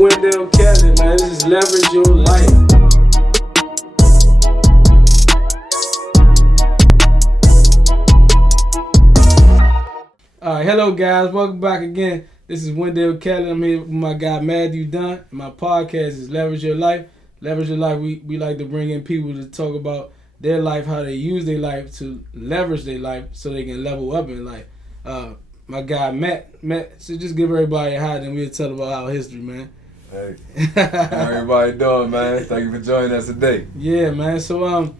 Wendell Kelly, man. This is Leverage Your Life. Alright, hello guys, welcome back again. This is Wendell Kelly. I'm here with my guy Matthew Dunn. And my podcast is Leverage Your Life. Leverage Your Life, we like to bring in people to talk about their life, how they use their life to leverage their life so they can level up in life. My guy Matt, so just give everybody a hi, then we'll tell about our history, man. Hey, how everybody doing, man? Thank you for joining us today. Yeah, man. So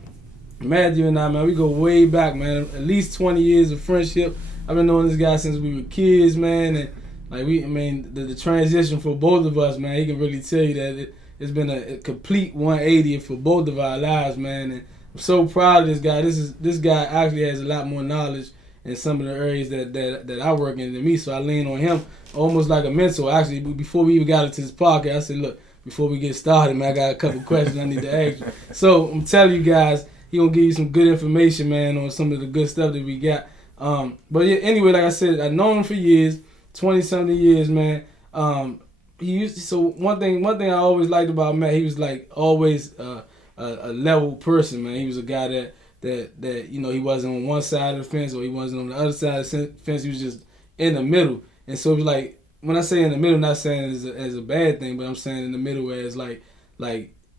Matthew and I, man, we go way back, man. At least 20 years of friendship. I've been knowing this guy since we were kids, man, and like the transition for both of us, man. He can really tell you that it's been a complete 180 for both of our lives, man. And I'm so proud of this guy. This guy actually has a lot more knowledge in some of the areas that I work in than me, so I lean on him almost like a mentor. Actually, before we even got into this podcast, I said, look, before we get started, man, I got a couple questions I need to ask you. So I'm telling you guys, he gonna give you some good information, man, on some of the good stuff that we got. But yeah, anyway, like I said, I've known him for years, 20-something years, man. One thing I always liked about Matt, he was like always a level person, man. He was a guy that you know, he wasn't on one side of the fence or he wasn't on the other side of the fence. He was just in the middle. And so it was like, when I say in the middle, I'm not saying as a bad thing, but I'm saying in the middle as like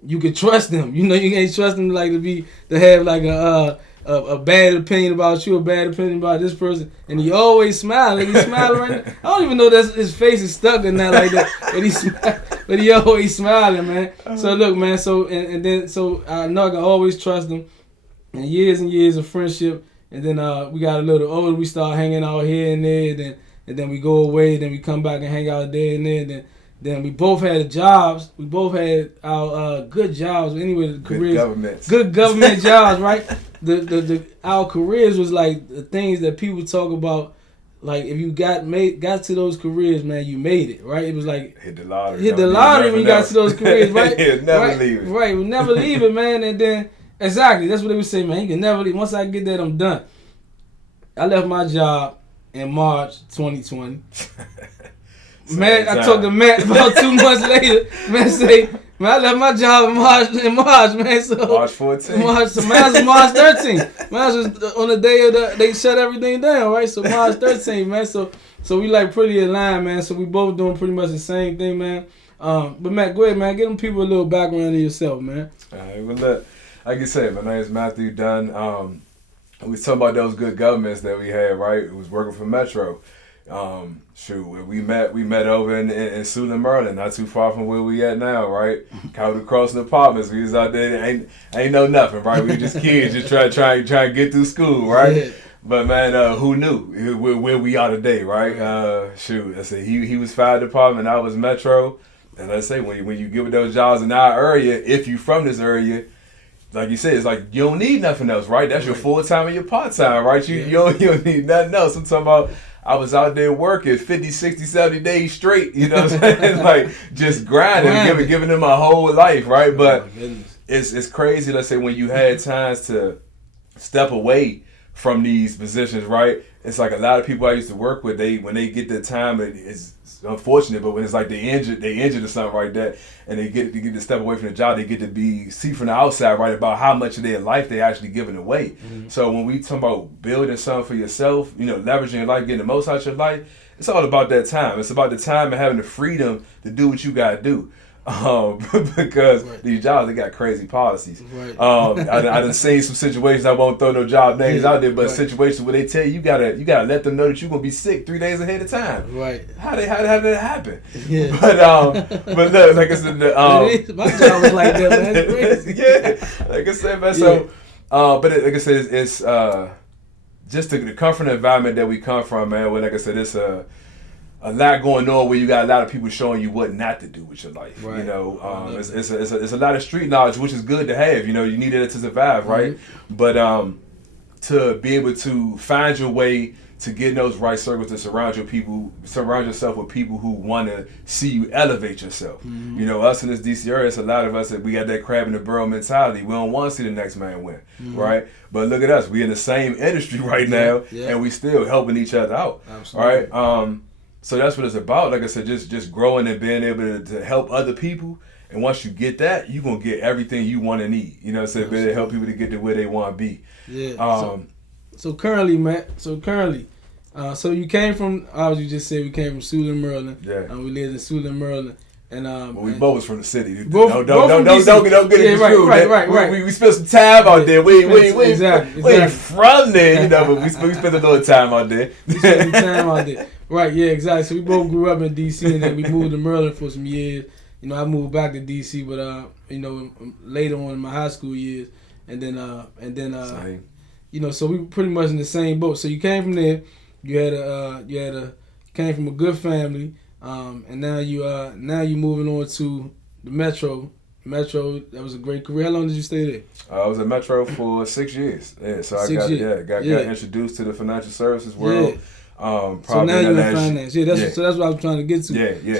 you could trust him. You know, you can't trust him to have like a bad opinion about you, a bad opinion about this person, and he always smiling. Like he's smiling right now. I don't even know that his face is stuck in that like that, but he always smiling, man. So look, man. So so I know I can always trust him. And years of friendship, and then we got a little older. We start hanging out here and there, and then we go away. Then we come back and hang out there and there. Then we both had jobs. We both had our good jobs. Anyway, the careers, good government jobs, right? Our careers was like the things that people talk about. Like if you got to those careers, man, you made it, right? It was like hit the lottery when you got to those careers, right? Never leave it. Right, we'll never leave it, man. And then exactly, that's what they would say, man. You can never leave. Once I get that, I'm done. I left my job in March 2020. Man, I talked to Matt about 2 months later. Man say, man, I left my job in March, man. So March 14th. So mine was March 13th. Mine was on the day of they shut everything down, right? So March 13th, man. So we like pretty aligned, man. So we both doing pretty much the same thing, man. But Matt, go ahead, man. Give them people a little background of yourself, man. All right, well, look, like you said, my name is Matthew Dunn. We was talking about those good governments that we had, right? It was working for Metro. We met over in Suitland, Maryland, not too far from where we at now, right? Out across the apartments. We was out there, ain't know nothing, right? We were just kids, just trying to get through school, right? Yeah. But man, who knew where we are today, right? I said he was fire department, I was Metro, and let's say when you give those jobs in our area, if you from this area, like you said, it's like you don't need nothing else, right? That's your full time and your part time, right? You don't need nothing else. I'm talking about I was out there working 50, 60, 70 days straight, you know what I'm saying? Like just grinding, giving them my whole life, right? But it's crazy, let's say, when you had times to step away from these positions, right? It's like a lot of people I used to work with, when they get the time, it's unfortunate, but when it's like they injured or something like that, and they get to step away from the job, they get to see from the outside, right, about how much of their life they actually giving away. Mm-hmm. So when we talk about building something for yourself, you know, leveraging your life, getting the most out of your life, it's all about that time. It's about the time and having the freedom to do what you gotta do. Because these jobs, they got crazy policies. Right. I done seen some situations, I won't throw no job names out there, but situations where they tell you gotta let them know that you're gonna be sick 3 days ahead of time. Right. How did that happen? Yeah. But look, like I said, my job was like that, man. It's crazy. Yeah. Like I said, man. So, like I said, it's just the comfort environment that we come from, man. Where, like I said, it's a lot going on where you got a lot of people showing you what not to do with your life. Right. You know, it's a lot of street knowledge, which is good to have. You know, you need it to survive, right? Mm-hmm. But to be able to find your way to get in those right circles, to surround yourself with people who want to see you elevate yourself. Mm-hmm. You know, us in this DC area, it's a lot of us that we got that crab in the barrel mentality. We don't want to see the next man win, right? But look at us, we in the same industry right now, and we still helping each other out. Absolutely. Right? So that's what it's about. Like I said, just growing and being able to help other people. And once you get that, you're going to get everything you want and need. You know what I'm saying? Being able to help people to get to where they want to be. Yeah. So currently, Matt, so you came from, obviously you just said we came from Suitland, Maryland. Yeah. We lived in Suitland, Maryland. And well, we both was from the city. Both don't from get it confused. Right. We spent some time out there. We Exactly. ain't from there, you know, but we spent a little time out there. Right, yeah, exactly. So we both grew up in D.C. and then we moved to Maryland for some years. You know, I moved back to D.C., but you know, later on in my high school years, and then Same. you know, so we were pretty much in the same boat. So you came from there. Came from a good family. And now you moving on to the Metro. Metro, that was a great career. How long did you stay there? I was at Metro for 6 years. Yeah, so I got introduced to the financial services world. Yeah. So now you're in finance. So that's what I was trying to get to. Yeah.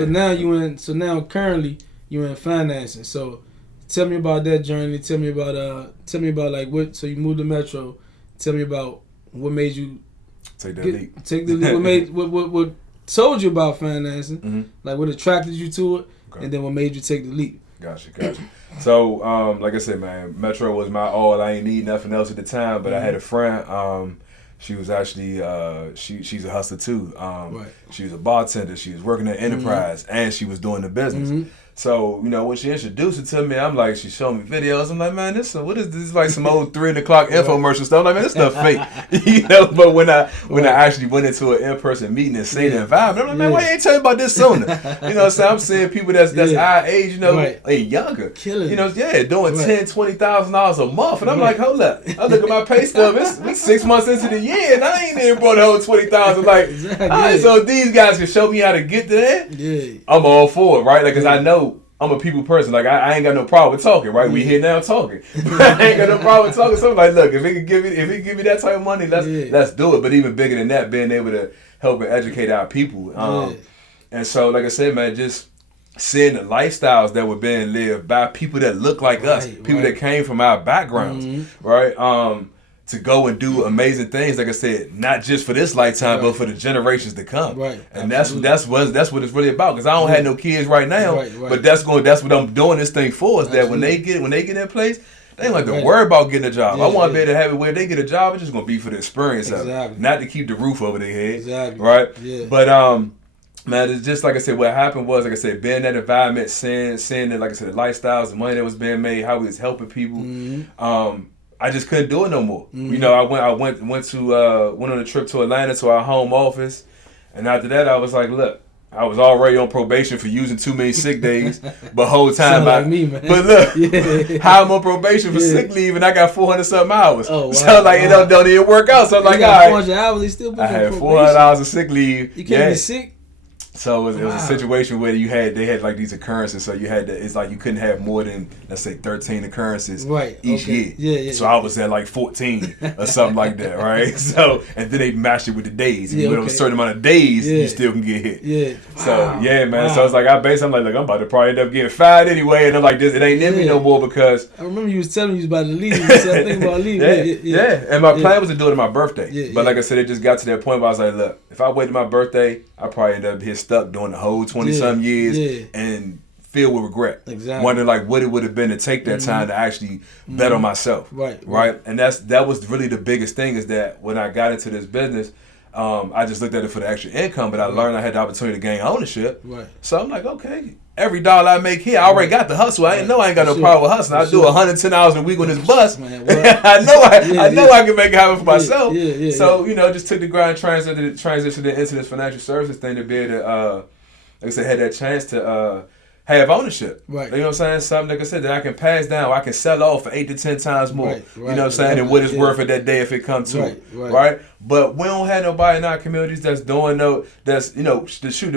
So now currently you're in financing. So tell me about that journey. Tell me about like what. So you moved to Metro. Tell me about what made you take the leap. What told you about financing, like what attracted you to it, okay. And then what made you take the leap. Gotcha. So, like I said, man, Metro was my all. I ain't need nothing else at the time, but I had a friend. She was actually, she's a hustler too. Right. She was a bartender. She was working at Enterprise, and she was doing the business. So, you know, when she introduced it to me, I'm like, she showed me videos. I'm like, man, what is this? Like some old 3 o'clock infomercial stuff. I'm like, man, this stuff fake. You know, but when I actually went into an in-person meeting and seen the environment, I'm like, man, why you ain't tell me about this sooner? You know what I'm saying? I'm seeing people that's our age, you know, and younger. Killing. You know, doing $10,000, $20,000 a month. And I'm like, hold up. I look at my pay stub. We 6 months into the year, and I ain't even brought the whole $20,000. Like, all right, so if these guys can show me how to get to that, I'm all for it, right? Like, because I know I'm a people person. Like, I ain't got no problem with talking, right? We here now talking. I ain't got no problem with talking. So I'm like, look, if it can give me that type of money, let's do it. But even bigger than that, being able to help and educate our people. And so, like I said, man, just seeing the lifestyles that were being lived by people that look like us, people that came from our backgrounds, right? To go and do amazing things, like I said, not just for this lifetime, but for the generations to come. Right. And that's what it's really about. Because I don't have no kids right now, but that's what I'm doing this thing for. Is that when they get in place, they ain't like to worry about getting a job. I want to be able to have it where they get a job. It's just gonna be for the experience of it, not to keep the roof over their head. Right. Yeah. But man, it's just like I said. What happened was, like I said, being in that environment, seeing that, like I said, the lifestyles, the money that was being made, how we was helping people. I just couldn't do it no more. You know, I went on a trip to Atlanta to our home office, and after that, I was like, look, I was already on probation for using too many sick days, but whole time like me, man. But look, how I'm on probation for sick leave, and I got 400 something hours. Oh, wow. So like it don't even work out. So I'm like, all right, 400 hours, they still I had 400 hours of sick leave. You can't be sick. So it was a situation where they had like these occurrences. So it's like you couldn't have more than, let's say, 13 occurrences each year. Yeah. So I was at like 14 or something like that, right? So, and then they matched it with the days. If you went a certain amount of days, you still can get hit. Yeah. So man. Wow. So it's like I'm like, look, I'm about to probably end up getting fired anyway. And I'm like, this, it ain't in me no more because I remember you was telling me you was about to leave. You said thinking about leaving. Yeah. And my plan was to do it on my birthday. But like I said, it just got to that point where I was like, look, if I waited my birthday, I probably end up here stuck doing the whole 20-some years and filled with regret. Exactly. Wondering like what it would have been to take that time to actually bet on myself. Right. And that was really the biggest thing, is that when I got into this business, I just looked at it for the extra income, but I learned I had the opportunity to gain ownership. Right. So I'm like, okay, every dollar I make here, I already got the hustle. I ain't got no problem with hustling. I do 110 hours a week on this bus. Man, I know I can make it happen for myself. So, you know, just took the grind, transitioned into this financial services thing to be able to, like I said, had that chance to have ownership. Right. You know what I'm saying? Something, like I said, that I can pass down. I can sell off for 8 to 10 times more. You know what I'm saying? And what it's worth at that day if it comes to it. Right. But we don't have nobody in our communities that's doing to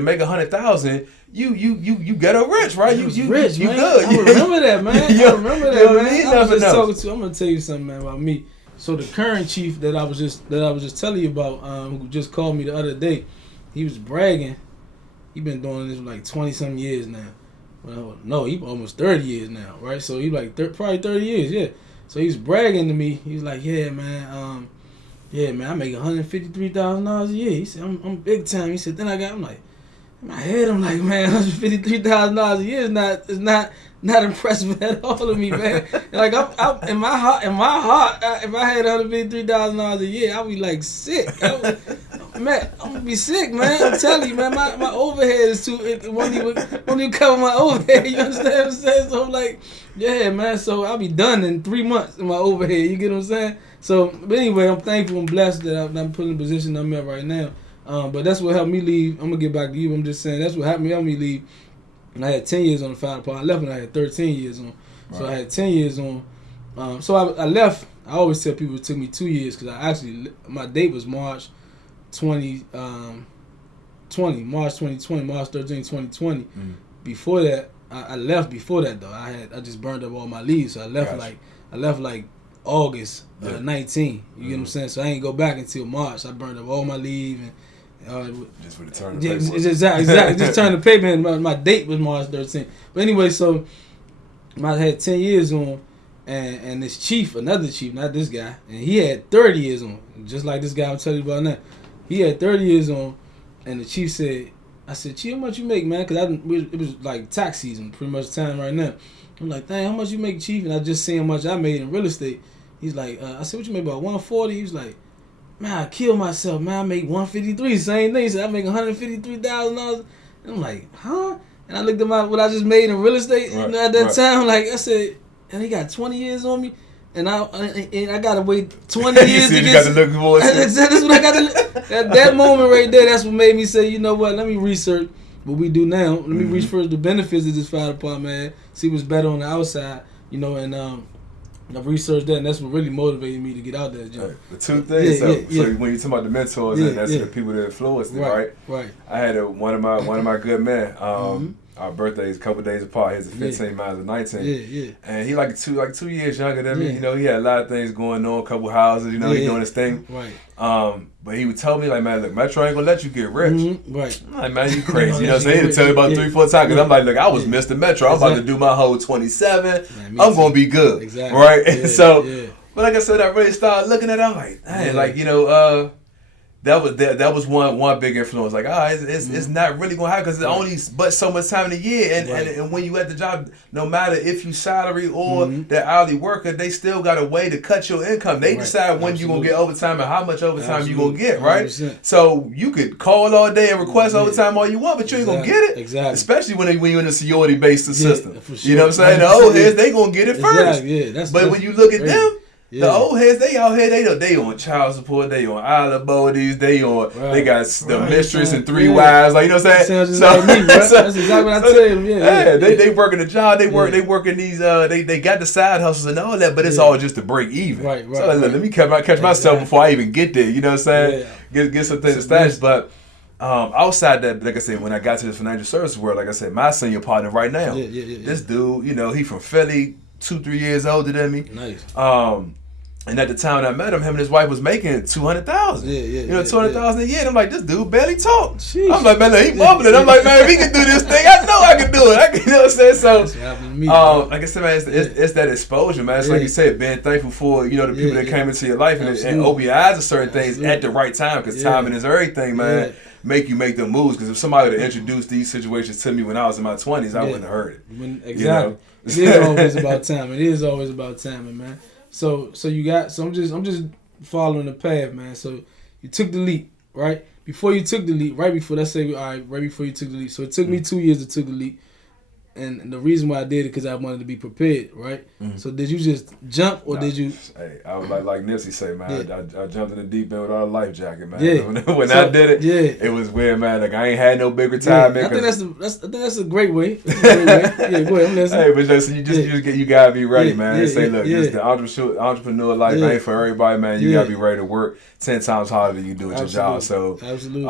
make 100,000. You ghetto rich, right? You rich, you man. good. I remember that, man. I'm gonna tell you something, man, about me. So the current chief that I was just telling you about, who just called me the other day, he was bragging. He been doing this for like 20-some years now. Well, no, he almost 30 years now, right? So he like probably 30 years, yeah. So he's bragging to me. He's like, yeah, man, I make $153,000 a year. He said, I'm big time. He said, I'm like, In my head, I'm like, man, $153,000 a year is not impressive at all to me, man. Like I'm in my heart, if I had $153,000 a year, I'd be like sick. Man, I'm gonna be sick, man. I'm telling you, man. My overhead is too. It won't even cover my overhead. You understand what I'm saying? So I'm like, yeah, man. So I'll be done in 3 months in my overhead. You get what I'm saying? So, but anyway, I'm thankful and blessed that I'm put in the position I'm at right now. But that's what helped me leave. I'm gonna get back to you. I'm just saying that's what helped me leave. And I had 10 years on the fire department. I left when I had 13 years on. Right. So I had 10 years on. So I left. I always tell people it took me 2 years because my date was March 2020, March 2020, March 13, 2020. Mm. Before that, I left before that though. I just burned up all my leave, so I left like August 19. You get what I'm saying? So I ain't go back until March. I burned up all my leave and just for the turn of the paper. Exactly. Just turn the paper and my date was March 13. But anyway, so I had 10 years on. And this chief, another chief, not this guy, and he had 30 years on, just like this guy I'm telling you about now. He had 30 years on, and the chief said, I said, Chief, how much you make, man? Because it was like tax season, pretty much time right now. I'm like, dang, how much you make, Chief? And I just seen how much I made in real estate. He's like, I said, what you make, about 140? He was like, man, I killed myself, man. I make 153, same thing. He said, I make $153,000. And I'm like, huh? And I looked at what I just made in real estate at that time. Like, I said, and he got 20 years on me, and I gotta wait 20 years to get. You got to look more. That's what I got to. At that moment right there, that's what made me say, you know what? Let me research what we do now. Let me research the benefits of this fire department, man. See what's better on the outside, you know. And I've researched that, and that's what really motivated me to get out there. Right. The two things. So when you talk about the mentors, that's the people that influenced it, right? Right. I had one of my good men. Our birthdays a couple days apart. He's a 15, mine's a 19. Yeah. And he like 2 years younger than me. You know, he had a lot of things going on, a couple houses, you know, he doing his thing. Right. But he would tell me, like, man, look, Metro ain't gonna let you get rich. Right. I'm like, man, you crazy. You know what I'm saying? He'd tell me about 3-4 times. Because I'm like, look, I was Mr. Metro. I'm about to do my whole 27. Man, I'm gonna be good. Exactly. Right? And so, but like I said, I really started looking at it. I'm like, man, like, you know, that was one big influence. Like, it's not really gonna happen because it's only but so much time in a year, and when you at the job, no matter if you salary or the hourly worker, they still got a way to cut your income. They decide when you gonna get overtime and how much overtime you gonna get, right? 100%. So you could call all day and request overtime all you want, but you ain't gonna get it. Exactly. Especially when you're in a seniority based system. Sure. You know what I'm saying? The old heads, they gonna get it first. But when you look at them. The old heads, they out here, they on child support, they on alimonies, they got the mistress and 3 wives, like, you know what I'm saying? Sounds just like me, bro. That's exactly what I tell them. They working a job, they working these, they got the side hustles and all that, but it's all just to break even. Right. So like, let me catch myself before I even get there. You know what I'm saying? Get some things established, but. Outside that, like I said, when I got to the financial services world, like I said, my senior partner right now, this dude, you know, he from Philly, 2-3 years older than me. Nice. And at the time when I met him and his wife was making $200,000. You know, $200,000 a year. And I'm like, this dude barely talk. Sheesh. I'm like, man, look, he bubbling. I'm like, man, if he can do this thing, I know I can do it. You know what I'm saying? So, like I said, man, it's that exposure, man. It's like you said, being thankful for, you know, the people that came into your life and open your eyes to certain things at the right time, because timing is everything, man. Make them moves, because if somebody would have introduced these situations to me when I was in my 20s, I wouldn't have heard it. Exactly. You know? It is always about timing. It is always about timing, man. So I'm just following the path, man. So you took the leap, right? Before you took the leap, right before you took the leap. So it took me 2 years to take the leap. And the reason why I did it because I wanted to be prepared, right? So did you just jump or did you? Hey, I was like Nipsey say, man. I jumped in the deep end without a life jacket, man. When I did it, it was weird, man. Like I ain't had no big retirement. I think that's a great way. Go ahead. I'm listening. Hey, but listen, you gotta be ready, man. And say, look, this the entrepreneur life ain't for everybody, man. You gotta be ready to work 10 times harder than you do at your job. So absolutely.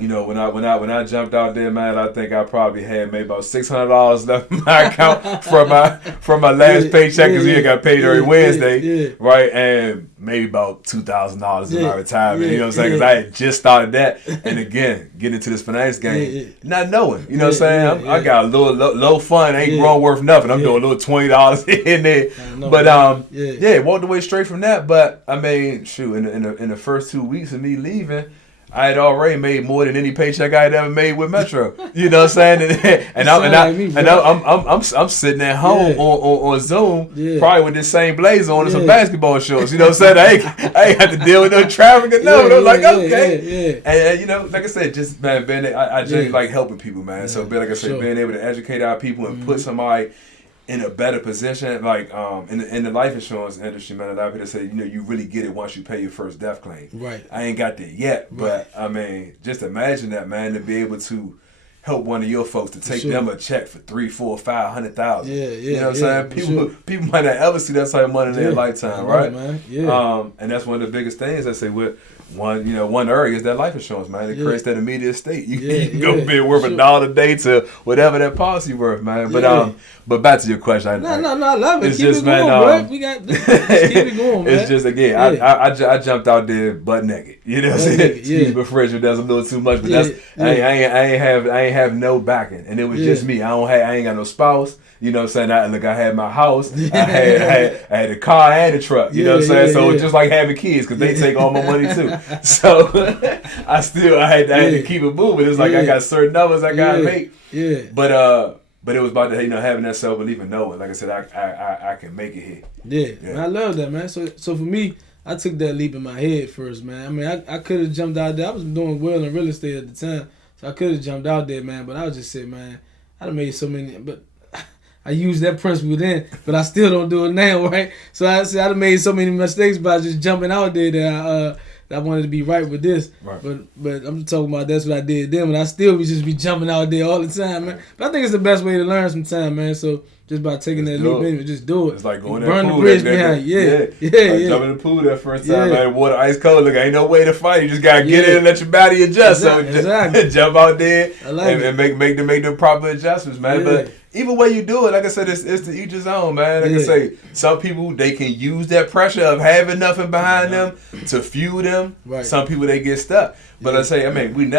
You know, when I jumped out there, man, I think I probably had maybe about $600 left in my account from my last paycheck, because we got paid every Wednesday, right? And maybe about $2,000 in my retirement. You know what I'm saying? Because I had just started that, and again, getting into this finance game, not knowing. You know what I'm saying? I got a little low fund, ain't grown worth nothing. I'm doing a little $20 in there, but walked away straight from that. But I mean, shoot, in the first 2 weeks of me leaving, I had already made more than any paycheck I had ever made with Metro. You know what I'm saying? I'm sitting at home on Zoom, probably with this same blazer on and some basketball shorts. You know what I'm saying? I ain't have to deal with no traffic or nothing. I was like, okay. And you know, like I said, just man, I just like helping people, man. So like I said, being able to educate our people and put somebody in a better position, like in the life insurance industry, man. A lot of people say, you know, you really get it once you pay your first death claim. Right. I ain't got that yet, but I mean, just imagine that, man, to be able to help one of your folks to take them a check for $300,000, $400,000, $500,000. You know what I'm saying? People might not ever see that type of money in their lifetime, right? Man. And that's one of the biggest things I say with one area is that life insurance, man. It creates that immediate state. You can go be worth $1 a day to whatever that policy worth, man. But back to your question. I love it. It's keep just, it going, man. We got keep it going, man. It's just again, I jumped out there butt naked. You know what I'm saying? Excuse my French, but that's a little too much. But I ain't have no backing, and it was just me. I ain't got no spouse. You know what I'm saying? I had my house. I had a car and a truck. You know what I'm saying? So it's just like having kids because they take all my money too. So I had to keep it moving. It's like I got certain numbers I gotta make. But it was about having that self belief and knowing, like I said, I can make it here. Yeah. Man, I love that, man. So for me, I took that leap in my head first, man. I mean, I could have jumped out there. I was doing well in real estate at the time, so I could have jumped out there, man. But I was just saying, man, I'd have made so many, but I used that principle then, but I still don't do it now, right? So I said I'd have made so many mistakes by just jumping out there that I wanted to be right with this. Right. But I'm talking about that's what I did then, but I still just be jumping out there all the time, man. But I think it's the best way to learn sometimes, man. So just by taking that leap in, just do it. It's like going in burn the pool. The bridge behind. Jump in the pool that first time, man. Water ice cold. Look, ain't no way to fight. You just gotta get in and let your body adjust. Exactly. So jump out there and make the proper adjustments, man. But either way you do it, like I said, it's to each his own, man. Like I say, some people, they can use that pressure of having nothing behind them to fuel them. Right. Some people, they get stuck. But let's say, I mean,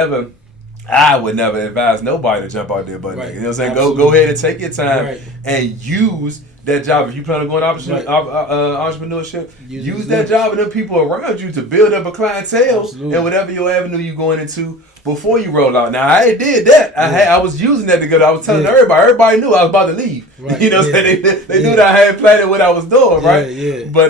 I would never advise nobody to jump out there, but you know what I'm saying? Go ahead and take your time and use that job. If you plan on going entrepreneurship, use that job and the people around you to build up a clientele and whatever your avenue you're going into before you roll out. Now, I did that. I was using that together. I was telling everybody. Everybody knew I was about to leave. Right. You know what I'm saying? They knew that I had planned what I was doing, right? But,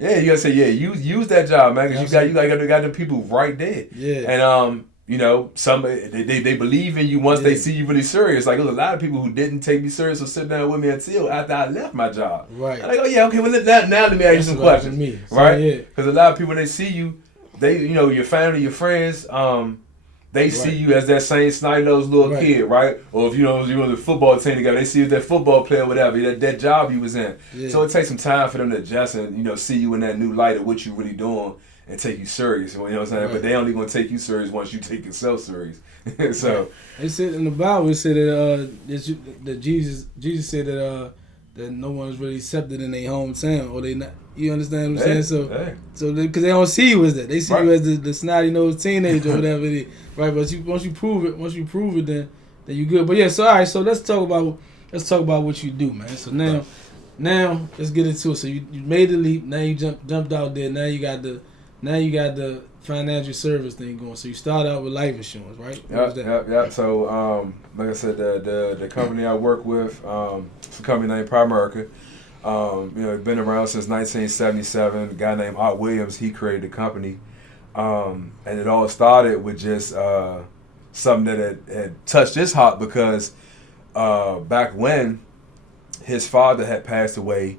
you gotta say, use that job, man, because you got the people right there. And, you know, somebody they believe in you once they see you really serious. Like, there's a lot of people who didn't take me serious or sit down with me until after I left my job. Right. I'm like, okay, well, now let me ask you some questions. Right? Because a lot of people, when they see you, your family, your friends, they see you as that same snide-nosed little kid, right? Or if you were on the football team together, they see you as that football player, whatever, that job you was in. So it takes some time for them to adjust and, see you in that new light of what you really doing and take you serious. You know what I'm saying? But they only going to take you serious once you take yourself serious. So it said in the Bible, it said that Jesus said that no one is really accepted in their hometown, or they not. You understand what I'm saying? So because they don't see you as that, they see you as the snotty nosed teenager or whatever it is, right? But once you prove it, then you good. But so all right, so let's talk about what you do, man. So now let's get into it. So you made the leap. Now you jumped out there. Now you got the financial service thing going. So you start out with life insurance, right? Yeah. So like I said, the company I work with, it's a company named Primerica. Been around since 1977. A guy named Art Williams, he created the company, and it all started with just something that had touched his heart because back when his father had passed away.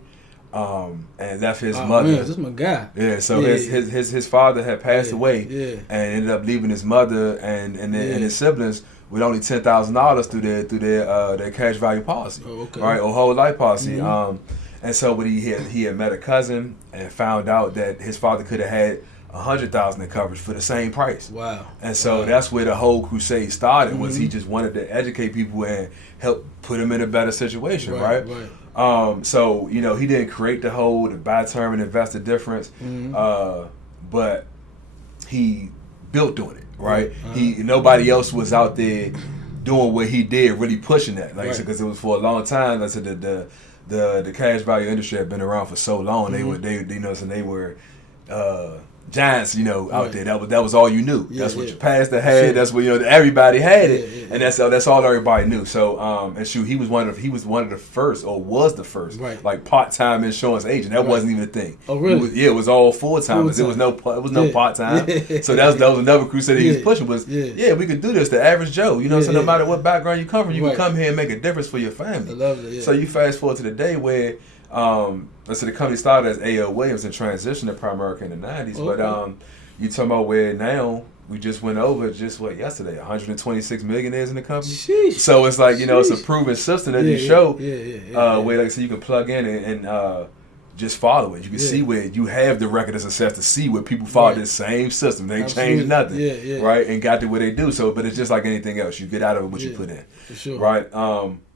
And left his mother. Man, this is my guy. Yeah, so his father had passed away, and ended up leaving his mother and his siblings with only $10,000 through their cash value policy, right, or whole life policy. And so, but he had met a cousin and found out that his father could have had $100,000 in coverage for the same price. Wow! And so that's where the whole crusade started. Was he just wanted to educate people and help put them in a better situation, right? So, he didn't create the buy term and invest the difference, but he built doing it, right? Nobody else was out there doing what he did, really pushing that. Like I said, because it was for a long time. Like I said, the cash value industry had been around for so long. They were giants, out Right. there. That was all you knew. Yeah, That's what yeah. your pastor had. Sure. That's what everybody had it, Yeah, yeah, and that's all everybody knew. So and shoot, he was one of the first, or was the first, Right. like part-time insurance agent. That Right. wasn't even a thing. Oh, really? It was all full-timers. It was no Yeah. part-time. Yeah. So that was another crusade he was Yeah. pushing was Yeah. we could do this. The average Joe, Yeah, so no yeah. matter what background you come from, you Right. can come here and make a difference for your I family. love it. Yeah. So you fast forward to the day where, let's say the company started as A.L. Williams and transitioned to Primerica in the 90s. Okay. But you talking about where now we just went over yesterday, 126 millionaires in the company. Sheesh. So it's like, it's a Sheesh. proven system that Yeah, you show yeah. where, like I said, you can plug in and just follow it. You can Yeah. see where you have the record of success to see where people follow Right. this same system. They Absolutely. changed nothing. Yeah. Right? And got to where they do. So, but it's just like anything else. You get out of it what you Yeah. put in. For sure. Right.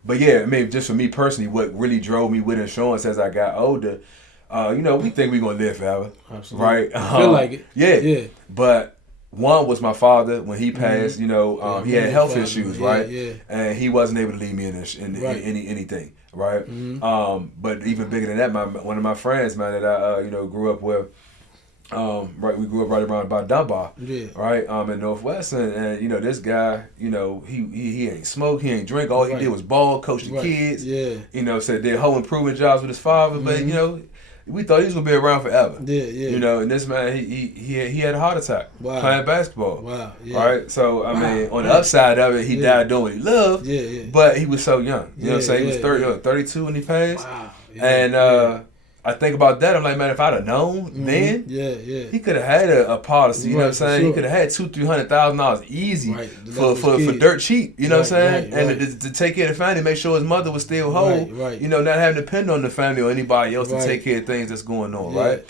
But yeah, I mean, just for me personally, what really drove me with insurance as I got older, we think we're gonna live forever. Absolutely. Right. I feel like it. Yeah. Yeah. But one was my father when he passed. Yeah, He had health father, issues, yeah, right? yeah. And he wasn't able to leave me in Right. anything, right? Mm-hmm. But even bigger than that, one of my friends, man, that I grew up with. We grew up right around about Dunbar, Yeah. right, in Northwest, and this guy, he ain't smoke, he ain't drink, all he Right. did was ball, coach the Right. kids, Yeah. said did home improvement jobs with his father, but we thought he was gonna be around forever, Yeah. and this man, he had a heart attack Wow. playing basketball, Wow. Yeah. right, so I mean, on the Yeah. upside of it, he Yeah. died doing what he loved, Yeah. but he was so young, you know what I'm Yeah, saying, he was yeah. 32 when he passed, Wow. and I think about that, I'm like, man, if I'd have known then. Yeah. He could have had a policy, you know what I'm Right, saying? for He sure. could have had $200,000-$300,000 easy Right, for kids. dirt cheap, you know what I'm saying? Right, And to take care of the family, make sure his mother was still whole, Right. not having to depend on the family or anybody else Right. to take care of things that's going on, Yeah. right?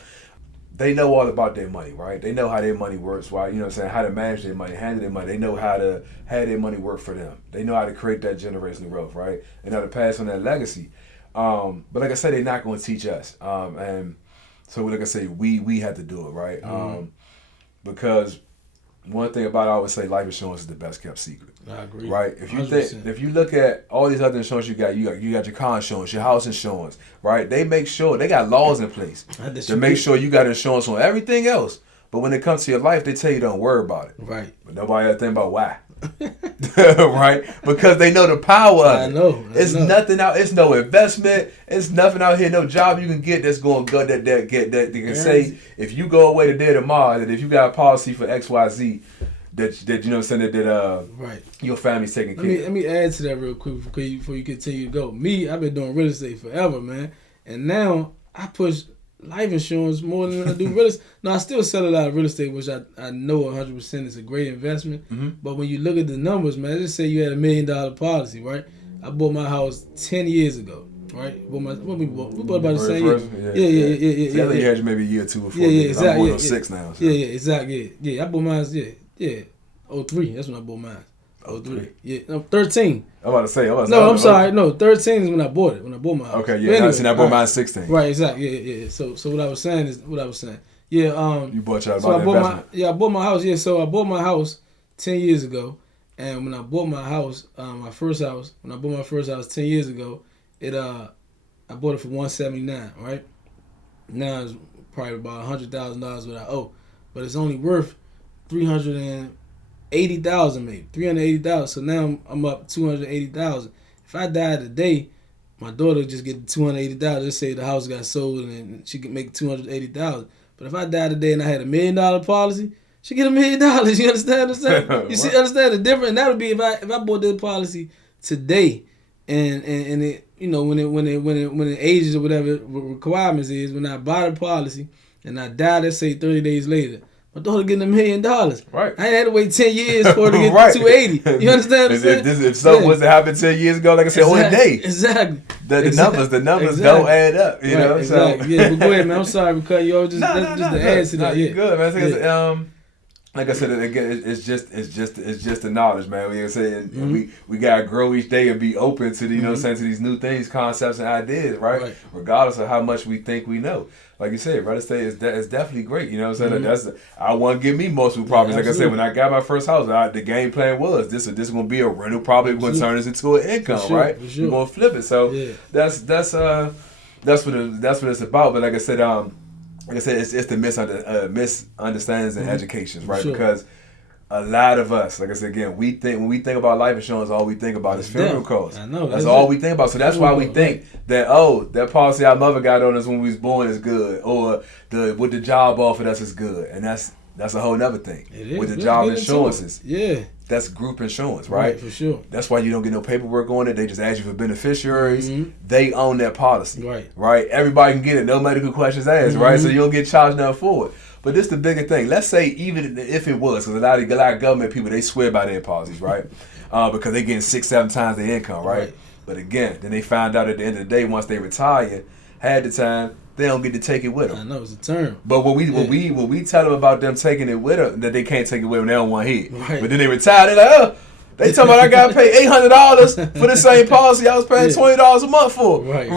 They know all about their money, right? They know how their money works, right? You know what I'm saying? How to manage their money, handle their money. They know how to have their money work for them. They know how to create that generational wealth, right? And how to pass on that legacy. But like I said, they're not going to teach us. And so like I say, we have to do it, right? Because one thing about it, I always say life insurance is the best kept secret. I agree. Right? If you 100%. if you look at all these other insurance you got your car insurance, your house insurance, right? They make sure they got laws in place to make sure you got insurance on everything else. But when it comes to your life, they tell you don't worry about it. Right. But nobody ever think about why. Right? Because they know the power of it. I know. It's nothing out. It's no investment. It's nothing out here. No job you can get that's going to go that they can say if you go away today tomorrow that if you got a policy for XYZ that you know what I'm saying that right. your family's taking care of. Let me add to that real quick before you continue to go. Me, I've been doing real estate forever, man, and now I push life insurance more than I do real estate. No, I still sell a lot of real estate, which I know 100% is a great investment. Mm-hmm. But when you look at the numbers, man, just say you had $1 million policy, right? I bought my house 10 years ago, right? We bought about the same year. Yeah. See, I think you had maybe a year or two before. Yeah, exactly. I'm going on 6 now. So. Yeah, exactly. Yeah, I bought mine. Yeah. 03. That's when I bought mine. 03. Yeah, no, 13. I'm about to say. I'm sorry. No, 13 is when I bought it. When I bought my house. Okay, But yeah. anyway, I bought mine 16. Right, exactly. Yeah. So what I was saying is Yeah. You bought your So I bought investment. I bought my house. Yeah. So I bought my house 10 years ago, and when I bought my house, my first house, 10 years ago, I bought it for $179. Right. Now it's probably about $100,000 what I owe, but it's only worth $380,000 maybe $380,000. So now I'm up $280,000. If I die today, my daughter just get $280,000. Let's say the house got sold and she can make $280,000. But if I die today and I had $1 million policy, she get $1 million. You understand? You see, understand the difference? And that would be if I bought this policy today, and it when it ages or whatever requirements is, when I buy the policy and I die, let's say 30 days later, my daughter getting $1 million. Right. I ain't had to wait 10 years for her to get right. 280. You understand what I'm saying? If something was to happen 10 years ago, like I said, on a day. Exactly. The numbers don't add up. You know. Exactly. So. Yeah, but go ahead, man. I'm sorry because you always just to add to that. You're good, man. Like I said again, it's just the knowledge, man. We say we gotta grow each day and be open to the, you know what I'm saying, to these new things, concepts, and ideas, right? Regardless of how much we think we know. Like you said, real estate is definitely great. You know what I'm saying? I want to give me multiple properties. Like I said, when I got my first house, the game plan was this is going to be a rental property. We're going to turn this into an income, right? We're going to flip it. So that's what it's about. But like I said, like I said, it's the misunderstandings and educations, right? Sure. Because a lot of us, like I said again, when we think about life insurance, all we think about is funeral costs. I know. That's all we think about. So that's why we think that that policy our mother got on us when we was born is good, or what the job offered us is good, and that's a whole nother thing. It is. With the job insurances. Yeah. That's group insurance, right? For sure. That's why you don't get no paperwork on it. They just ask you for beneficiaries. Mm-hmm. They own that policy. Right. Everybody can get it. No medical questions asked, Mm-hmm. right? So you don't get charged nothing for it. But this is the bigger thing. Let's say even if it was, because a lot of government people, they swear by their policies, right? Because they getting 6-7 times their income, right? But again, then they found out at the end of the day, once they retire, had the time, they don't get to take it with them. I know, it's a term. But when we tell them about them taking it with them, that they can't take it with them, they don't want to hear it. Right. But then they retire, they're like, oh, they talking about I got to pay $800 for the same policy I was paying $20 a month for. Right?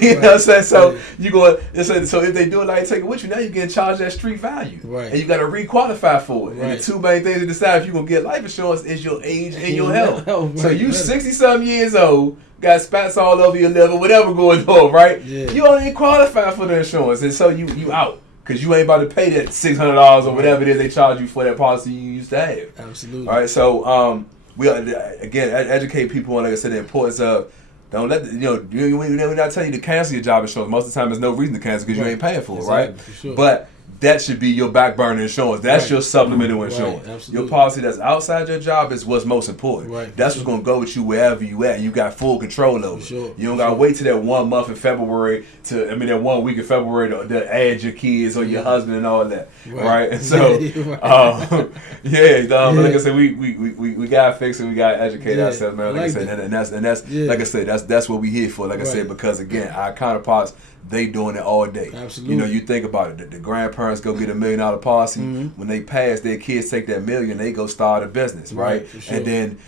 You know what I'm saying? So you go, so if they do it like take it with you, now you're getting charged that street value. Right. And you got to re-qualify for it. Right. And the two main things to decide if you're going to get life insurance is your age and your health. So you 60-something years old, got spats all over your liver, whatever going on, right? Yeah. You don't even qualify for the insurance, and so you out. Because you ain't about to pay that $600 or whatever it is they charge you for that policy you used to have. Absolutely. All right, so we again educate people on, like I said, the importance of don't let we're not telling you to cancel your job insurance. Most of the time, there's no reason to cancel because you ain't paying for it, right? For sure. But that should be your back burner insurance. That's your supplemental insurance. Your policy that's outside your job is what's most important. That's what's gonna go with you wherever you at. You got full control over it. You don't gotta wait till that 1 month in February that 1 week in February to add your kids or your husband and all that. Right? And so like I said, we gotta fix it, we gotta educate ourselves, man. Like I said, and that's like I said, that's what we here for, like I said, because again, our counterparts, they doing it all day. Absolutely. You think about it. The grandparents go get $1 million policy. When they pass, their kids take that $1 million, they go start a business, right? Sure. And then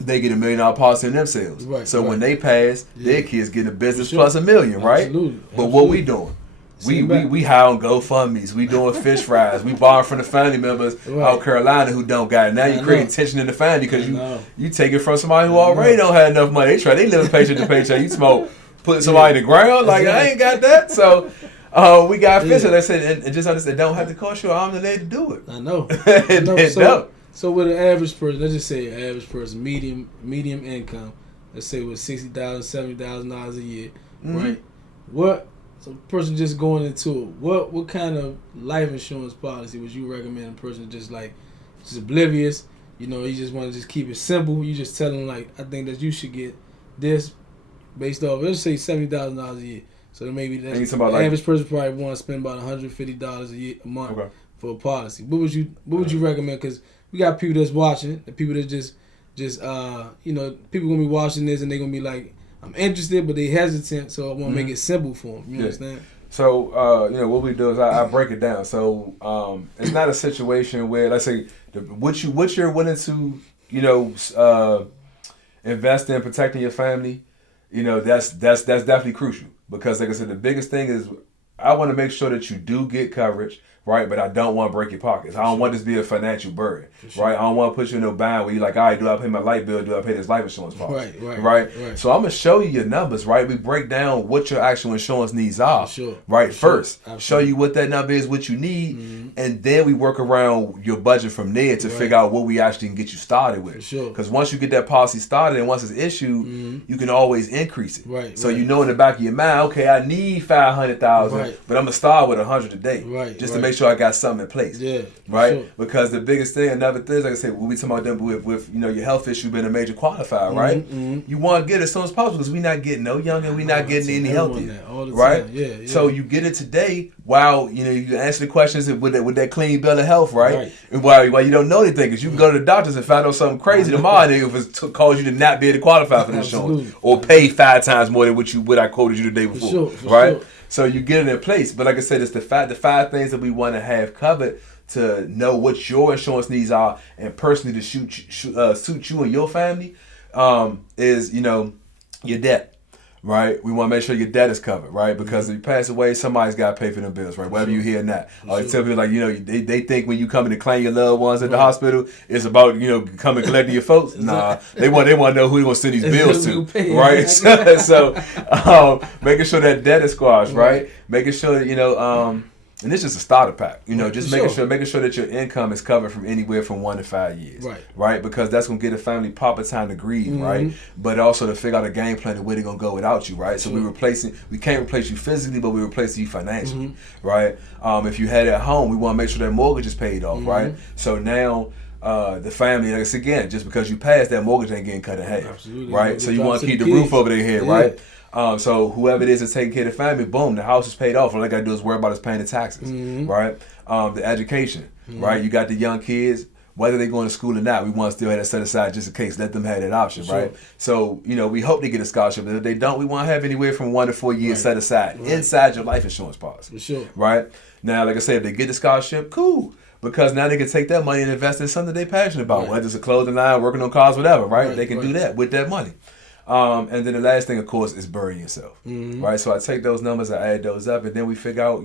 they get $1 million policy in themselves. So when they pass, their kids get a business plus $1 million, right? Absolutely. But what we doing? We high on GoFundMe's. We doing fish fries. We borrowing from the family members out Carolina who don't got it. Now you creating tension in the family because you take it from somebody who already don't have enough money. They living paycheck to paycheck. You smoke. Putting somebody in the ground, like I ain't got that. So we got fish. And I said, and just understand, don't have to cost you an arm and a leg to do it. I know. So with an average person, let's just say an average person, medium income, let's say with $60,000, $70,000 a year, right? So a person just going into it, what kind of life insurance policy would you recommend a person just oblivious? You just want to just keep it simple. You just tell them like, I think that you should get this. Based off, let's say $70,000 a year. So maybe that's the average person probably want to spend about $150 a month for a policy. What would you recommend? Because we got people that's watching, the people that just people gonna be watching this and they gonna be like, I'm interested, but they hesitant. So I want to make it simple for them. You understand? So what we do is I break it down. So it's not a situation where, let's say, what you're willing to invest in protecting your family. That's definitely crucial because, like I said, the biggest thing is I want to make sure that you do get coverage, right? But I don't want to break your pockets. I don't want this to be a financial burden, right? I don't want to put you in a bind where you're like, all right, do I pay my light bill? Do I pay this life insurance policy? Right. So I'm gonna show you your numbers, right? We break down what your actual insurance needs are, right? First, show you what that number is, what you need, and then we work around your budget from there to figure out what we actually can get you started with. Because once you get that policy started and once it's issued, you can always increase it. So in the back of your mind, okay, I need $500,000, but I'm gonna start with $100 a day, just to make sure I got something in place. Because the biggest thing, another thing, like I said, when we talk about them with your health issue being a major qualifier, right? You want to get it as soon as possible because we not getting no younger, we not getting any healthier, right? So you get it today while you answer the questions with that clean bill of health, right? And while you don't know anything, because you can go to the doctors and find out something crazy tomorrow, nigga, if it cause you to not be able to qualify for the insurance or pay 5 times more than what I quoted you the day before, right? So you get it in place. But like I said, it's the 5 things that we want to have covered to know what your insurance needs are and personally to suit you and your family is, your debt, right? We want to make sure your debt is covered, right? Because if you pass away, somebody's got to pay for them bills, right? Whether you hear or not. Or tell people like, they think when you come in to claim your loved ones at the hospital, it's about, coming collecting your folks. Nah, they want to know who they want to send these bills to, right? So making sure that debt is squashed, right? Making sure that, and this is a starter pack, just making sure that your income is covered from anywhere from 1 to 5 years, right? Because that's gonna get a family proper time to grieve, right? But also to figure out a game plan of where they're gonna go without you, right? So we can't replace you physically, but we replace you financially, right? If you had it at home, we want to make sure that mortgage is paid off, right? So now. The family, like again, just because you passed, that mortgage ain't getting cut in half, right? So you want to keep the roof over their head, right? So whoever it is that's taking care of the family, boom, the house is paid off. All they gotta do is worry about is paying the taxes, right? The education, right? You got the young kids, whether they're going to school or not, we want to still have that set aside just in case. Let them have that option, right? So, we hope they get a scholarship. If they don't, we want to have anywhere from 1 to 4 years set aside inside your life insurance policy, right? Now, like I said, if they get the scholarship, cool. Because now they can take that money and invest in something they're passionate about, whether it's a clothing line, working on cars, whatever, right? They can do that with that money. And then the last thing, of course, is burying yourself, right? So I take those numbers, I add those up, and then we figure out,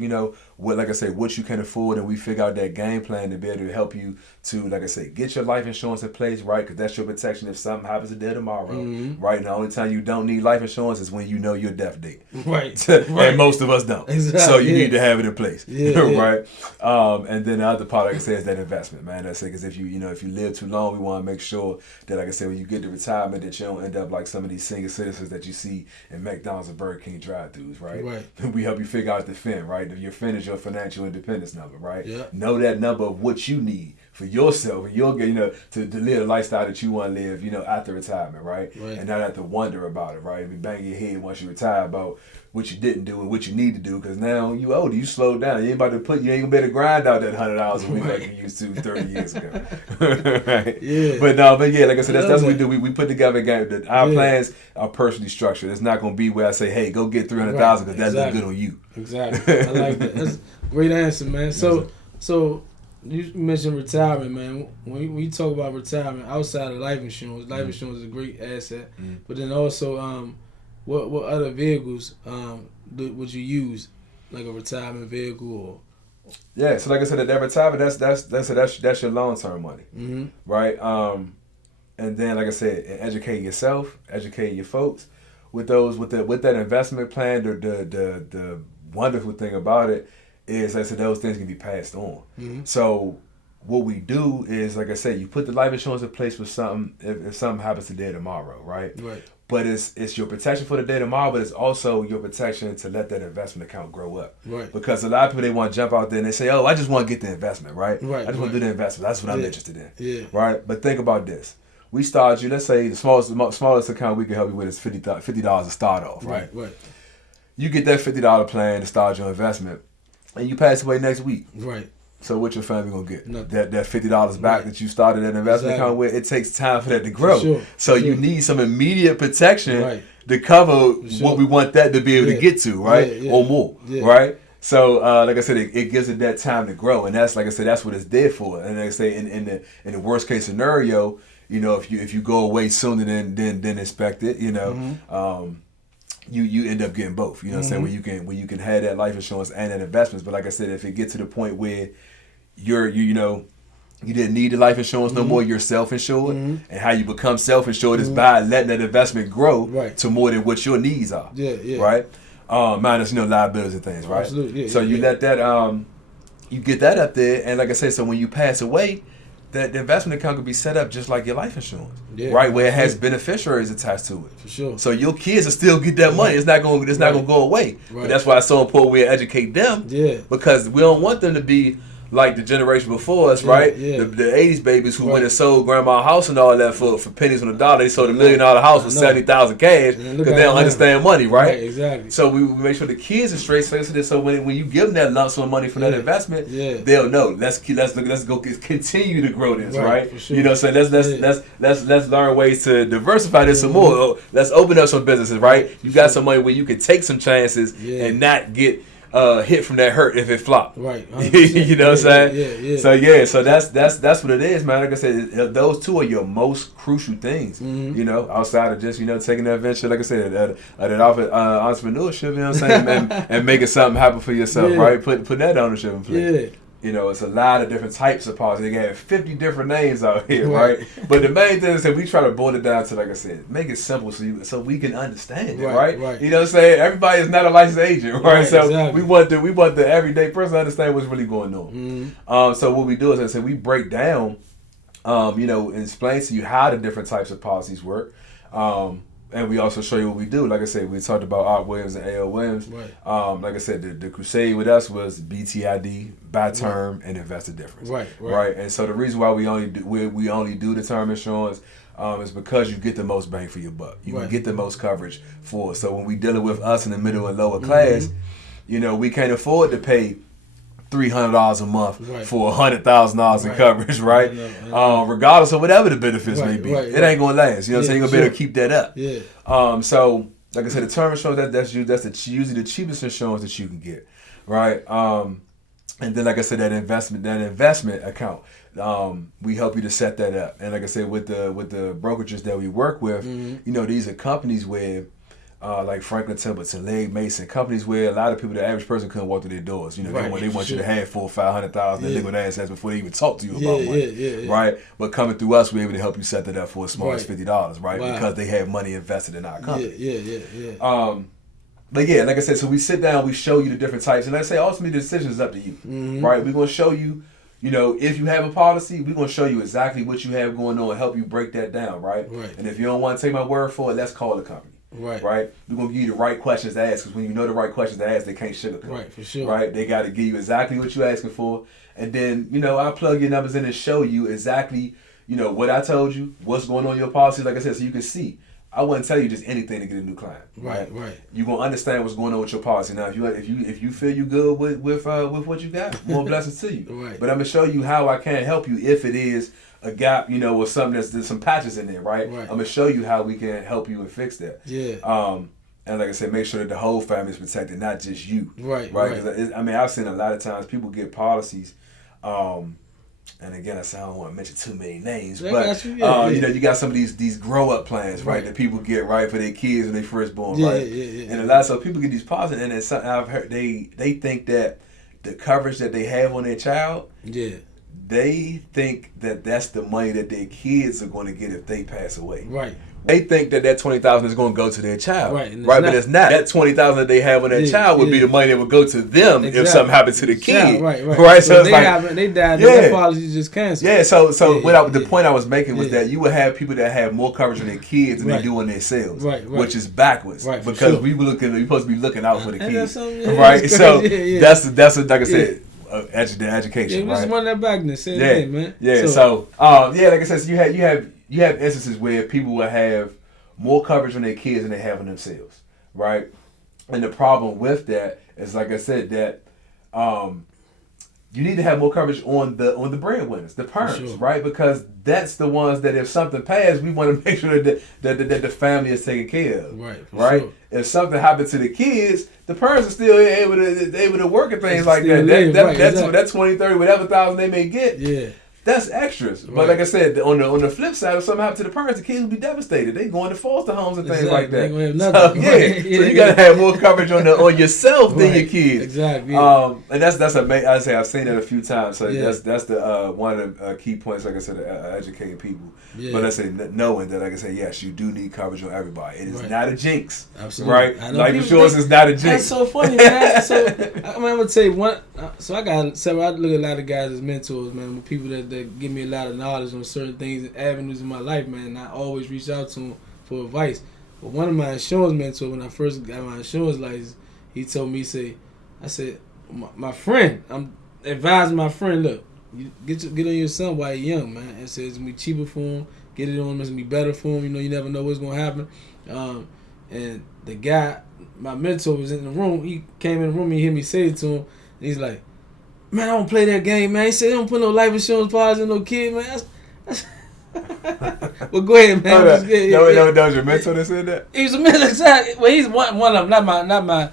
what, like I say, what you can afford, and we figure out that game plan to be able to help you to, like I say, get your life insurance in place, right? Because that's your protection if something happens today tomorrow, right? And the only time you don't need life insurance is when you know your death date, right? And most of us don't, so you need to have it in place, right? And then the other part, like I said, is that investment, man. That's it. Because if you live too long, we want to make sure that, like I said, when you get to retirement, that you don't end up like some of these senior citizens that you see in McDonald's and Burger King drive-thrus, right? We help you figure out the FIN, right? Your FIN is your financial independence number, right? Know that number of what you need for yourself and to live the lifestyle that you want to live, after retirement, right? And not have to wonder about it, right? Be banging your head once you retire about what you didn't do and what you need to do, because now you older, you slowed down. You ain't about to you ain't gonna be able to grind out that $100 a week like you used to 30 years ago. Right? But yeah, like I said, that's what we do. We put together a game. Our plans are personally structured. It's not gonna be where I say, hey, go get 300,000 because that looks good on you. Exactly. I like that. That's a great answer, man. So you mentioned retirement, man. When you talk about retirement outside of life insurance is a great asset. But then also, what other vehicles would you use, like a retirement vehicle or? Yeah, so like I said, that retirement that's your long term money, right? And then like I said, educate yourself, educate your folks with that investment plan. The wonderful thing about it is, like I said, those things can be passed on. So what we do is, like I said, you put the life insurance in place for something if something happens today or tomorrow, right? But it's your protection for the day tomorrow, but it's also your protection to let that investment account grow up. Because a lot of people, they want to jump out there and they say, oh, I just want to get the investment, right? I just want to do the investment. That's what I'm interested in, right? But think about this. We start you, let's say the smallest account we can help you with is $50 to start off, right? You get that $50 plan to start your investment, and you pass away next week. So what your family gonna get? Nothing. That $50 back that you started that investment account with. It takes time for that to grow. You need some immediate protection to cover what we want that to be able to get to, right? Or more, right? So like I said, it gives it that time to grow, and that's, like I said, that's what it's there for. And like I say, in the worst case scenario, if you go away sooner than expected, you end up getting both. You know what I'm saying? When you can have that life insurance and that investments. But like I said, if it gets to the point where you didn't need the life insurance no more, you're self-insured, and how you become self-insured is by letting that investment grow to more than what your needs are. Right? Minus liabilities and things, right? Absolutely. So you let that you get that up there, and like I said, so when you pass away, that the investment account could be set up just like your life insurance, right? Where it has beneficiaries attached to it. For sure. So your kids will still get that money. It's not going to go away. But that's why it's so important we educate them. Because we don't want them to be like the generation before us, right? The 80s babies who went and sold grandma's house and all that for pennies on the dollar. They sold $1 million house for $70,000 cash because they don't understand money, right? Exactly. So we make sure the kids are straight faced. So when you give them that lump sum of money for that investment, they'll know. Let's go continue to grow this, right? For sure. So let's learn ways to diversify this some more. Let's open up some businesses, right? You got some money where you can take some chances and not get hit from that hurt if it flopped. Right. You know what I'm saying? Yeah. So that's what it is, man. Like I said, those two are your most crucial things. Mm-hmm. You know, outside of just taking that venture, like I said, that entrepreneurship. You know what I'm saying, and making something happen for yourself, right? Put that ownership in place. Yeah. You know, it's a lot of different types of policy. They got 50 different names out here, right? But the main thing is that we try to boil it down to, like I said, make it simple so we can understand it, right? You know what I'm saying? Everybody is not a licensed agent, right? So exactly. we want the everyday person to understand what's really going on. Mm-hmm. So what we do is, I said, we break down, and explain to you how the different types of policies work. And we also show you what we do. Like I said, we talked about Art Williams and A.L. Williams. Right. Like I said, the crusade with us was BTID, buy term, and invest the difference. Right. And so the reason why we only do the term insurance is because you get the most bang for your buck. You can get the most coverage for it. So when we dealing with us in the middle and lower class, we can't afford to pay $300 a month for $100,000 in coverage, right? I know. Regardless of whatever the benefits may be, it ain't gonna last. You know what I'm saying? You're gonna be able to keep that up. Yeah. So like I said, the term insurance that's usually the cheapest insurance that you can get, right? And then like I said, that investment account, we help you to set that up. And like I said, with the brokerages that we work with, these are companies where. Like Franklin Templeton, Legg Mason, companies where a lot of people, the average person, couldn't walk through their doors. They want you to have $400,000 or $500,000 in liquid assets before they even talk to you about money, right? But coming through us, we're able to help you set that up for as small as $50, right? Wow. Because they have money invested in our company. But yeah, like I said, so we sit down, we show you the different types, and like I say, ultimately the decision is up to you, right? We're gonna show you. If you have a policy, we're going to show you exactly what you have going on and help you break that down, right? And if you don't want to take my word for it, let's call the company. Right. We're going to give you the right questions to ask, because when you know the right questions to ask, they can't sugarcoat. Right, for sure. Right? They got to give you exactly what you're asking for. And then, I'll plug your numbers in and show you exactly, what I told you, what's going on in your policy, like I said, so you can see. I wouldn't tell you just anything to get a new client. Right. You're gonna understand what's going on with your policy. Now, if you feel you good with what you got, more blessings to you. Right. But I'm gonna show you how I can help you if it is a gap, or something there's some patches in there. Right. I'm gonna show you how we can help you and fix that. Yeah. And like I said, make sure that the whole family is protected, not just you. Right. Because I've seen a lot of times people get policies. And again, I don't want to mention too many names, but you got some of these grow up plans, right? That people get right for their kids when they first born, right? And a lot of people get these policies, and it's something I've heard they think that the coverage that they have on their child, they think that that's the money that their kids are going to get if they pass away, right? They think that $20,000 is going to go to their child, right? But it's not. That $20,000 that they have on their child would be the money that would go to them if something happened to the kid, right? So it's they died. Their policy just canceled. Yeah. So the point I was making was that you would have people that have more coverage on their kids than they do on themselves, which is backwards, because we were supposed to be looking out for the kids, right? So that's like I said. Education, right? Just run that back and say it again, man. Yeah. So like I said, so you have instances where people will have more coverage on their kids than they have on themselves, right? And the problem with that is, like I said, that you need to have more coverage on the breadwinners, the parents, right? Because that's the ones that if something passes, we want to make sure that the family is taken care of, right? Sure. If something happens to the kids, the parents are still able to work at things like that. That 20, 30, whatever thousand they may get. Yeah. That's extras. But like I said, on the flip side, if something happened to the parents, the kids would be devastated. They go into foster homes and things like that. They have nothing. So you gotta have more coverage on yourself than your kids. Exactly. And that's amazing. I say I've seen that a few times. So that's the one of the key points. Like I said, educating people. Yeah. But let's say knowing that, like I said, yes, you do need coverage on everybody. It is not a jinx. Absolutely. Right. Life insurance is not a jinx. That's so funny, man. So I'm gonna tell you one. So I got several. I look at a lot of guys as mentors, man. With people that give me a lot of knowledge on certain things and avenues in my life, man. And I always reach out to them for advice. But one of my insurance mentors, when I first got my insurance license, he told me, I said, my friend, I'm advising my friend, look, you get on your son while you're young, man. It says it's gonna be cheaper for him. Get it on him, it's gonna be better for him. You never know what's gonna happen. And the guy, my mentor, was in the room. He came in the room. He heard me say it to him. And he's like, man, I don't play that game, man. He said, don't put no life insurance policy on no kid, man. Well, go ahead, man. That was your mentor that said that? He was a mentor, exactly. Well, he's one of them, not my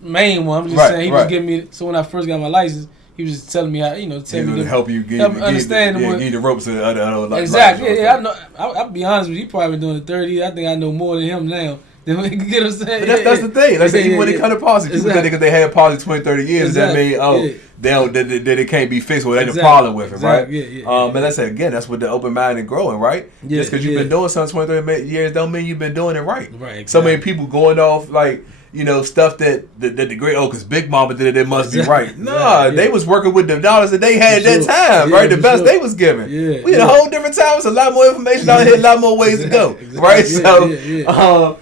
main one. I'm just saying he was giving me. So when I first got my license, he was just telling me how, tell me to help you understand get the ropes of the other exactly. Yeah, I know. I'll be honest with you. He probably been doing it 30 years. I think I know more than him now. Then we can get what I'm saying. But that's the thing. Like even when they come to policy, people think because they had policy 20, 30 years, that mean that it can't be fixed or they had a problem with it, right? And I said again, that's what the open mind and growing, right? Just because you've been doing something 20, 30 years don't mean you've been doing it right. Right. Exactly. So many people going off like, stuff that the great because Big Mama did it must be right. Nah, they was working with the dollars that they had at that time, right? The best they was giving. We had a whole different time. It's a lot more information out here, a lot more ways to go, right? So, you got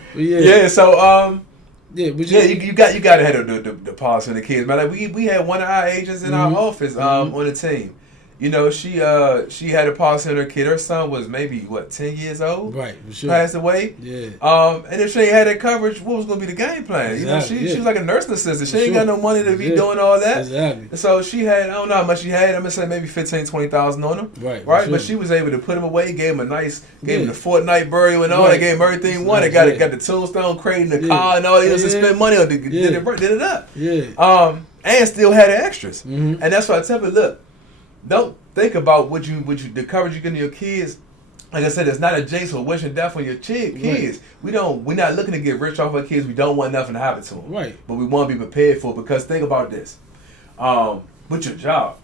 to have the policy on the kids, man. Like we had one of our agents in our office on the team. She had a policy on her kid. Her son was maybe 10 years old. Right, for sure. Passed away. Yeah. And if she ain't had that coverage, what was going to be the game plan? Exactly. She was like a nursing assistant. She ain't got no money to be doing all that. Exactly. So she had, I don't know how much she had. I'm gonna say maybe $15,000-$20,000 on him. Right. Sure. But she was able to put him away. Gave him gave him the fortnight burial and all that. Gave him everything he wanted. Got the tombstone, crane, the car, and all that. He was to spend money on it. Did it up. Yeah. And still had the extras. Mm-hmm. And that's why I tell you, look. Don't think about the coverage you give to your kids. Like I said, it's not a jinx or wishing death on your kids. Right. We're not looking to get rich off our kids. We don't want nothing to happen to them. Right. But we want to be prepared for it because think about this. With your job,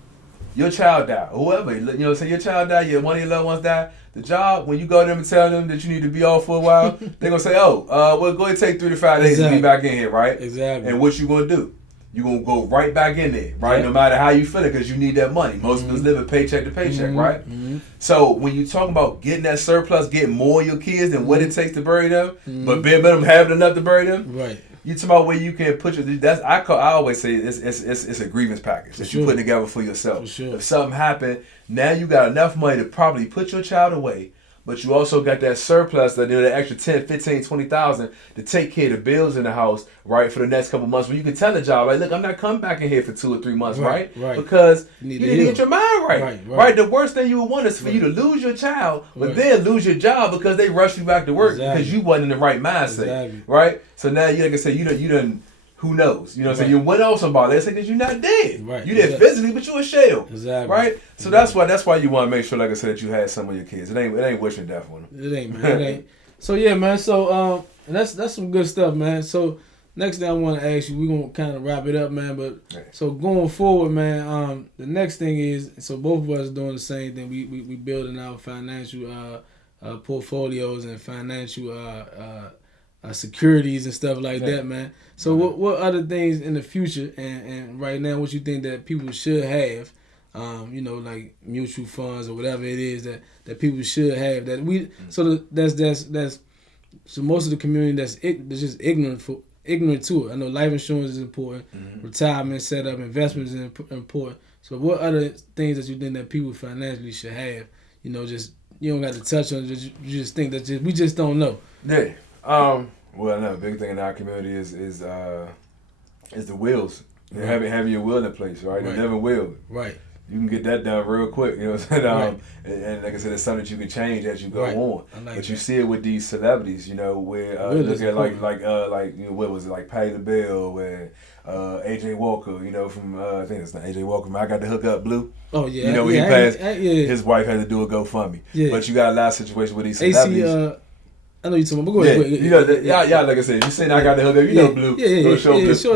your child died, whoever, say your child died, one of your loved ones died. The job, when you go to them and tell them that you need to be off for a while, they're gonna say, go ahead and take 3 to 5 days to be back in here, right? Exactly. And what you gonna do? You're going to go right back in there, right? No matter how you feel it, because you need that money. Most of us live a paycheck to paycheck, right? Mm-hmm. So when you talk about getting that surplus, getting more of your kids than what it takes to bury them, but being minimum having enough to bury them, right? You talking about where you can put your, I always say it's a grievance package that you put together for yourself. For sure. If something happened, now you got enough money to probably put your child away. But you also got that surplus, that extra 10, 15, 20,000 to take care of the bills in the house, right, for the next couple months. Where you can tell the job, like, look, I'm not coming back in here for 2 or 3 months, right? Because you need to get your mind right. The worst thing you would want is for you to lose your child, but then lose your job because they rush you back to work because you wasn't in the right mindset, right? So now, like I said, you done. Who knows? You know what I'm saying? You went off somebody. They say because you're not dead. Right. You did physically, but you a shell. Exactly. Right? So that's why you want to make sure, like I said, that you had some of your kids. It ain't wishing death on them. It ain't, man. It ain't. So yeah, man. So and that's some good stuff, man. So next thing I want to ask you, we're gonna kind of wrap it up, man. But so going forward, man, the next thing is, so both of us doing the same thing. We building our financial portfolios and financial securities and stuff like that, man. So what other things in the future and right now, what you think that people should have, like mutual funds or whatever it is that people should have that we that's so most of the community that's just ignorant to it. I know life insurance is important, retirement setup, investments is important. So what other things that you think that people financially should have? Just you don't got to touch on it. You just think that we just don't know. Yeah. Well, no, big thing in our community is the wills. Right. Having your will in place, right? The living will. Right. You can get that done real quick, you know what I'm saying? And like I said, it's something that you can change as you go on. But you see it with these celebrities, where look at what was it, like Patti LaBelle, where AJ Walker, from I think it's not AJ Walker, I got the hook up Blue. Oh yeah. When he passed, his wife had to do a GoFundMe. Yeah. But you got a lot of situations with these celebrities. I know you talking about, but go ahead. Y'all, like I said, you saying I got the hook up, Blue. Sure.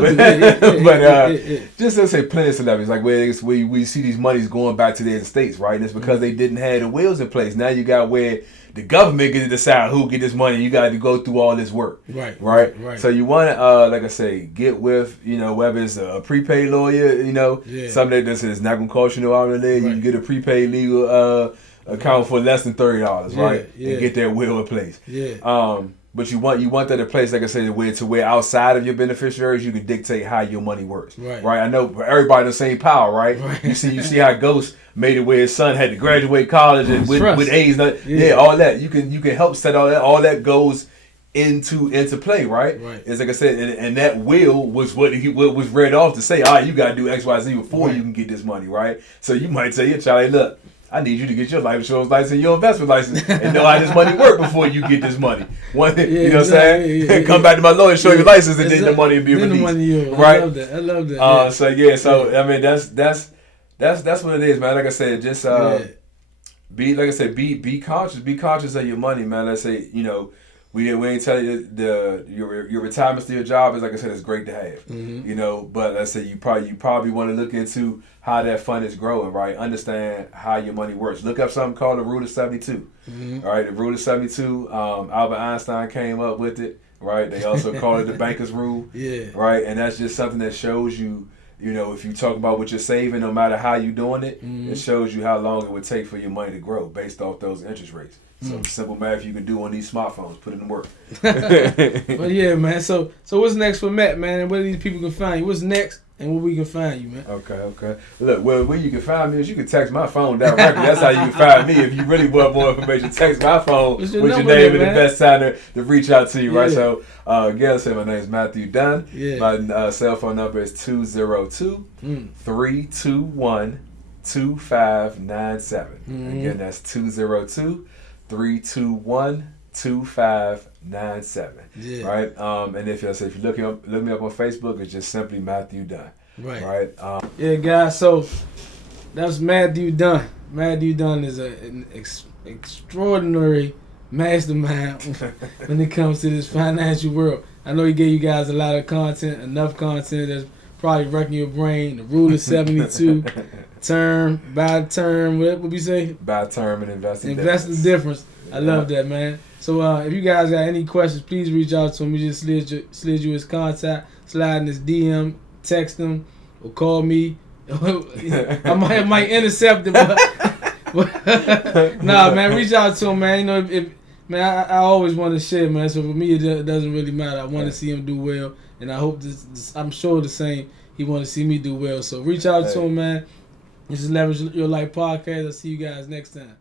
But just let's say plenty of celebrities, like where we see these monies going back to their estates, right? And it's because they didn't have the wills in place. Now you got where the government get to decide who get this money. You got to go through all this work, right? So you want to, like I say, get with, whether it's a prepaid lawyer, something that's not gonna cost you no arm and leg. You can get a prepaid legal account for less than $30, right? And get that will in place. But you want that in place, like I said, where outside of your beneficiaries, you can dictate how your money works. Right? I know everybody the same power, right? You see how Ghost made it where his son had to graduate college and with A's. All that. You can help set all that. All that goes into play, right? It's like I said, and that will was what was read off to say, all right, you gotta do X, Y, Z before you can get this money, right? So you might tell your child, hey, look, I need you to get your life insurance license and your investment license and know how this money work before you get this money. You know what I'm saying? Yeah, Come back to my lawyer, show your license, and then the money will be released. Right? I love that. So yeah, I mean that's what it is, man. Like I said, just be conscious. Be conscious of your money, man. Let's say, you know, we ain't tell you your retirement to your job is, like I said, it's great to have. You know, but let's say you probably want to look into how that fund is growing, right? Understand how your money works. Look up something called the Rule of 72. All right, the Rule of 72. Albert Einstein came up with it, right? They also call it the banker's rule. Right, and that's just something that shows you. You know, if you talk about what you're saving, no matter how you're doing it, it shows you how long it would take for your money to grow based off those interest rates. So simple math you can do on these smartphones. Put it in work. Well, yeah, man. So what's next for Matt, man? And where these people can find you? What's next and where we can find you, man? Okay. Look, well, where you can find me is you can text my phone directly. That's how you can find me. If you really want more information, text my phone with your name and the best time to reach out to you, right? So, again, say my name is Matthew Dunn. My cell phone number is 202-321-2597. Again, that's 202-321-2597. Right? And if you look me up on Facebook, it's just simply Matthew Dunn. Right? Yeah, guys. So that's Matthew Dunn. Matthew Dunn is an extraordinary mastermind when it comes to this financial world. I know he gave you guys a lot of content, enough content that's probably wrecking your brain. The Rule of 72, buy term, what we say? Buy term and invest in difference. I love that, man. So if you guys got any questions, please reach out to him. We just slid you his contact, slide in his DM, text him, or call me. I might intercept it, but nah, man, reach out to him, man. You know, man, I always want to share, man. So for me, it doesn't really matter. I want to see him do well, and I hope I'm sure the same. He want to see me do well. So reach out to him, man. This is Leverage Your Life Podcast. I'll see you guys next time.